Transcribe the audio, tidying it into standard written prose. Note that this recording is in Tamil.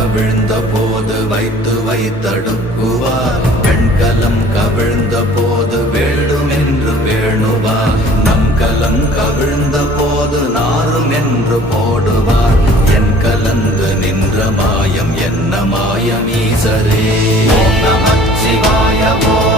கவிழ்ந்த போது வைத்து வைத்தடுக்குவார். பெண்கலம் கவிழ்ந்த போது வேண்டுமென்று வேணுவார். நம் கலம் கவிழ்ந்த போது நாரும் என்று போடுவார். என் கலந்து நின்ற மாயம் என்ன மாயம் ஈசரே. ஓம் நமச்சிவாய.